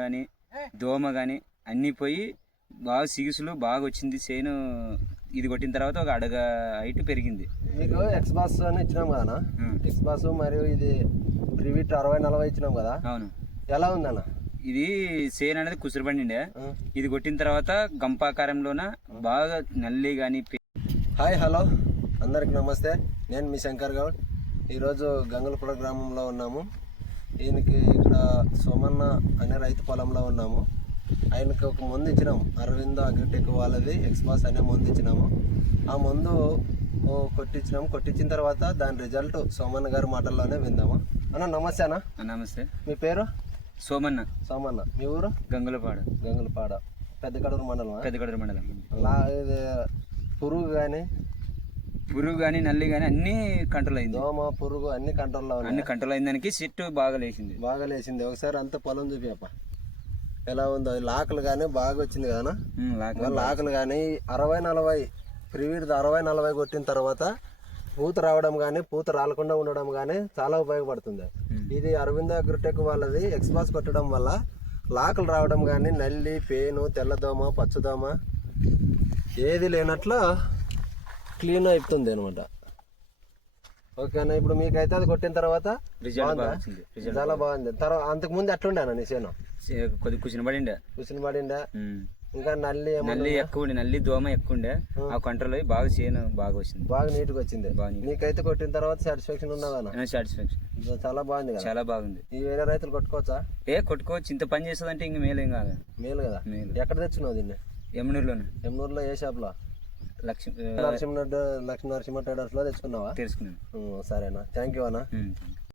కానీ దోమ కానీ అన్నీ పోయి బాగా సిగుసులు బాగా వచ్చింది. చేను ఇది కొట్టిన తర్వాత ఒక అడగ హైట్ పెరిగింది. మీకు ఎక్స్ బాస్ అని ఇచ్చినాం కదా. ఎక్స్ బాస్ మరియు ఇది ప్రివిట్ అరవై నలభై ఇచ్చినాం కదా? అవును. ఎలా ఉందన్న ఇది చేను అనేది కుసురుబండిండే ఉం. ఇది కొట్టిన తర్వాత గంపాకారంలోన బాగా నల్లి కానీ హాయ్ హలో. అందరికి నమస్తే. నేను మీ శంకర్ గౌడ్. ఈరోజు గంగలపుర గ్రామంలో ఉన్నాము. ఈయనకి ఇక్కడ సోమన్న అనే రైతు పొలంలో ఉన్నాము. ఆయనకి ఒక మందు ఇచ్చినాము. అరవింద్ అగ్రిటెక్ వాళ్ళది ఎక్స్పాస్ అనే మందు ఇచ్చినాము. ఆ మందు కొట్టించినాము కొట్టించిన తర్వాత దాని రిజల్ట్ సోమన్న గారి మాటల్లోనే విందాము. అన్న నమస్తే అన్న. నమస్తే. మీ పేరు? సోమన్న. సోమన్న. మీ ఊరు? గంగులపాడు. గంగులపాడ. పెద్ద కడూరు మండలం పెద్దగడూరు మండలం. లా ఇది పురుగు కానీ పురుగు కానీ నల్లి కానీ అన్నీ కంట్రోల్ అయింది. దోమ పురుగు అన్ని కంట్రోల్లో ఉన్నాయి. అన్ని కంట్రోల్ అయిన దానికి చెట్టు బాగా లేచింది బాగా లేచింది ఒకసారి అంత పొలం చూపియప్ప ఎలా ఉందో లాకలు కానీ బాగా వచ్చింది కదా లాకలు కానీ అరవై నలభై ప్రివీడ్ అరవై నలభై కొట్టిన తర్వాత పూత రావడం కానీ పూత రాలకుండా ఉండడం కానీ చాలా ఉపయోగపడుతుంది. ఇది అరవింద అగ్రిటెక్ వాళ్ళది ఎక్స్పాస్ కొట్టడం వల్ల లాకలు రావడం కానీ నల్లి పేను తెల్లదోమ పచ్చదోమ ఏది లేనట్లు క్లీన్ అయిపోతుంది అనమాట ఓకేనా? ఇప్పుడు మీకైతే అది కొట్టిన తర్వాత వచ్చింది. చాలా బాగుంది. తర్వాత అంతకు ముందు ఎట్లుండేనా నీ చేను చే- కొద్ది కూర్చుని పడిండే. కూర్చుని ఉమ్. ఇంకా నల్లి నల్లి ఎక్కువ ఉండే నల్లి దోమ ఎక్కువ ఉండే. ఆ. కంట్రోల్ అయ్యి బాగా చేను బాగా వచ్చింది. బాగా నీట్గా వచ్చింది. బాగా నీట్ నీకైతే కొట్టిన తర్వాత సాటిస్ఫాక్షన్ ఉన్నదానా సాటిస్ఫాక్షన్ చాలా బాగుంది కదా. చాలా బాగుంది. ఈ వేరే రైతులు కొట్టుకోవచ్చా? ఏ కొట్టుకోవచ్చు. ఇంత పని చేస్తుందంటే ఇంక మేలేం కాదు. మేలు కదా. ఎక్కడ తెచ్చినావు దీన్ని? యమునూరులోనే ఎమ్నూరులో ఏ షాప్లో లక్ష్మి నరసింహ లక్ష్మీ నరసింహ ట్రేడర్స్లో తెచ్చుకున్నావా? తెలుసుకున్నాను సరేనా. థ్యాంక్ యూ అన్న.